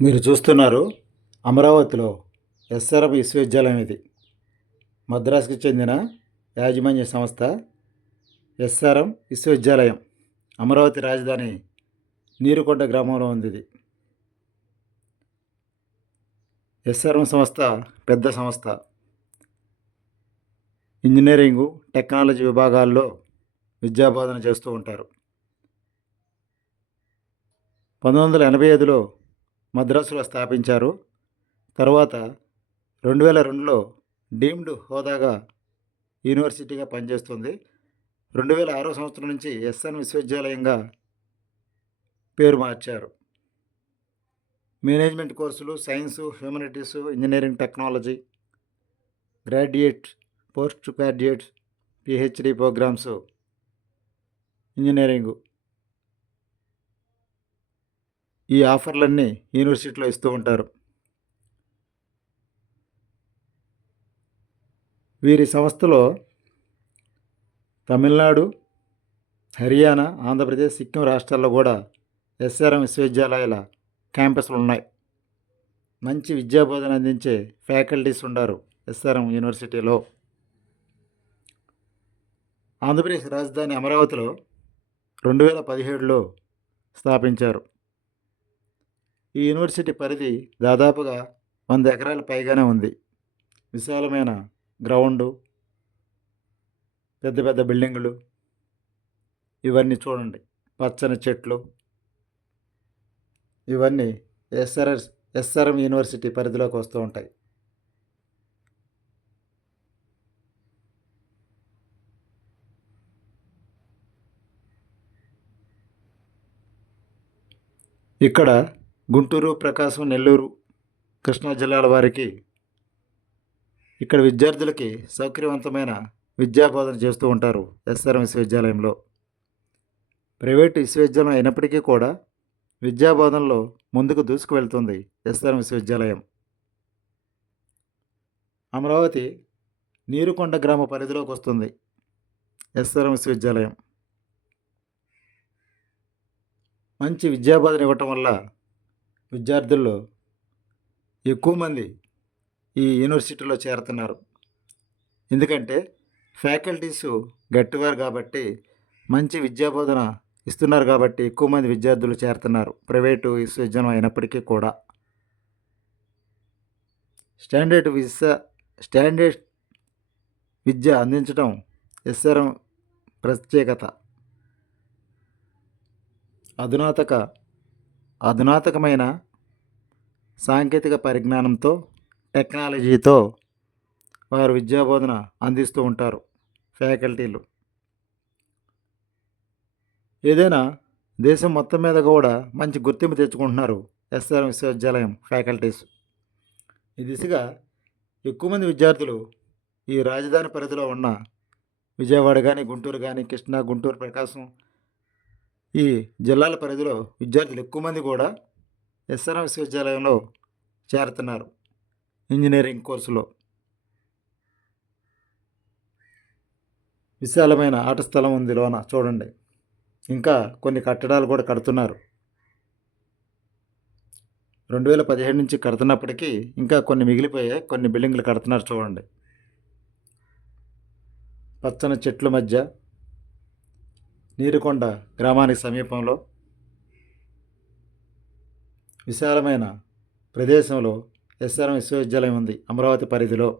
మీరు చూస్తున్నారు అమరావతిలో ఎస్ఆర్ఎం విశ్వవిద్యాలయం ఇది. మద్రాసుకు చెందిన యాజమాన్య సంస్థ ఎస్ఆర్ఎం విశ్వవిద్యాలయం. అమరావతి రాజధాని నీరుకొండ గ్రామంలో ఉంది ఇది. ఎస్ఆర్ఎం సంస్థ పెద్ద సంస్థ. ఇంజనీరింగు టెక్నాలజీ విభాగాల్లో విద్యాబోధన చేస్తూ ఉంటారు. పంతొమ్మిది వందల ఎనభై ఐదులో మద్రాసులో స్థాపించారు. తర్వాత రెండు వేల రెండులో డీమ్డ్ హోదాగా యూనివర్సిటీగా పనిచేస్తుంది. రెండు వేల ఆరో సంవత్సరం నుంచి ఎస్ఎన్ విశ్వవిద్యాలయంగా పేరు మార్చారు. మేనేజ్మెంట్ కోర్సులు science humanities engineering technology graduate post graduate PhD programmes engineering ఈ ఆఫర్లన్నీ యూనివర్సిటీలో ఇస్తూ ఉంటారు. వీరి సంస్థలో తమిళనాడు హర్యానా ఆంధ్రప్రదేశ్ సిక్కిం రాష్ట్రాల్లో కూడా ఎస్ఆర్ఎం విశ్వవిద్యాలయాల క్యాంపస్లు ఉన్నాయి. మంచి విద్యాబోధన అందించే ఫ్యాకల్టీస్ ఉన్నారు ఎస్ఆర్ఎం యూనివర్సిటీలో. ఆంధ్రప్రదేశ్ రాజధాని అమరావతిలో రెండు వేల పదిహేడులో స్థాపించారు. ఈ యూనివర్సిటీ పరిధి దాదాపుగా వంద ఎకరాల పైగానే ఉంది. విశాలమైన గ్రౌండు పెద్ద పెద్ద బిల్డింగులు ఇవన్నీ చూడండి. పచ్చని చెట్లు. ఇవన్నీ ఎస్ఆర్ఎస్ ఎస్ఆర్ఎం యూనివర్సిటీ పరిధిలోకి వస్తూ ఉంటాయి. ఇక్కడ గుంటూరు ప్రకాశం నెల్లూరు కృష్ణా జిల్లాల వారికి ఇక్కడ విద్యార్థులకి సౌకర్యవంతమైన విద్యాబోధన చేస్తూ ఉంటారు ఎస్ఆర్ఎం విశ్వవిద్యాలయంలో. ప్రైవేటు విశ్వవిద్యాలయం అయినప్పటికీ కూడా విద్యాబోధనలో ముందుకు దూసుకువెళ్తుంది ఎస్ఆర్ఎం విశ్వవిద్యాలయం. అమరావతి నీరుకొండ గ్రామ పరిధిలోకి వస్తుంది ఎస్ఆర్ఎం విశ్వవిద్యాలయం. మంచి విద్యాబోధన ఇవ్వటం వల్ల విద్యార్థుల్లో ఎక్కువ మంది ఈ యూనివర్సిటీలో చేరుతున్నారు. ఎందుకంటే ఫ్యాకల్టీస్ గట్టివారు కాబట్టి మంచి విద్యాబోధన ఇస్తున్నారు కాబట్టి ఎక్కువ మంది విద్యార్థులు చేరుతున్నారు. ప్రైవేటు విశ్వవిద్యాలయం అయినప్పటికీ కూడా. స్టాండర్డ్ విద్య స్టాండర్డ్ విద్య అందించడం ఎస్ఆర్ఎం ప్రత్యేకత. అధునాతక అధునాతకమైన సాంకేతిక పరిజ్ఞానంతో టెక్నాలజీతో వారు విద్యాబోధన అందిస్తూ ఉంటారు ఫ్యాకల్టీలు. ఏదైనా దేశం మొత్తం మీద కూడా మంచి గుర్తింపు తెచ్చుకుంటున్నారు ఎస్ఆర్ఎం విశ్వవిద్యాలయం ఫ్యాకల్టీస్. ఈ దిశగా ఎక్కువ మంది విద్యార్థులు ఈ రాజధాని పరిధిలో ఉన్న విజయవాడ కానీ గుంటూరు కానీ కృష్ణా గుంటూరు ప్రకాశం ఈ జిల్లాల పరిధిలో విద్యార్థులు ఎక్కువ మంది కూడా ఎస్ఆర్ఎం విశ్వవిద్యాలయంలో చేరుతున్నారు ఇంజనీరింగ్ కోర్సులో. విశాలమైన ఆట స్థలం ఉంది లోన చూడండి. ఇంకా కొన్ని కట్టడాలు కూడా కడుతున్నారు. రెండు వేల పదిహేడు నుంచి కడుతున్నప్పటికీ ఇంకా కొన్ని మిగిలిపోయాయి కొన్ని బిల్డింగ్లు కడుతున్నారు చూడండి. పచ్చని చెట్ల మధ్య నీరుకొండ గ్రామానికి సమీపంలో విశాలమైన ప్రదేశంలో ఎస్ఆర్ఎం విశ్వవిద్యాలయం ఉంది అమరావతి పరిధిలో.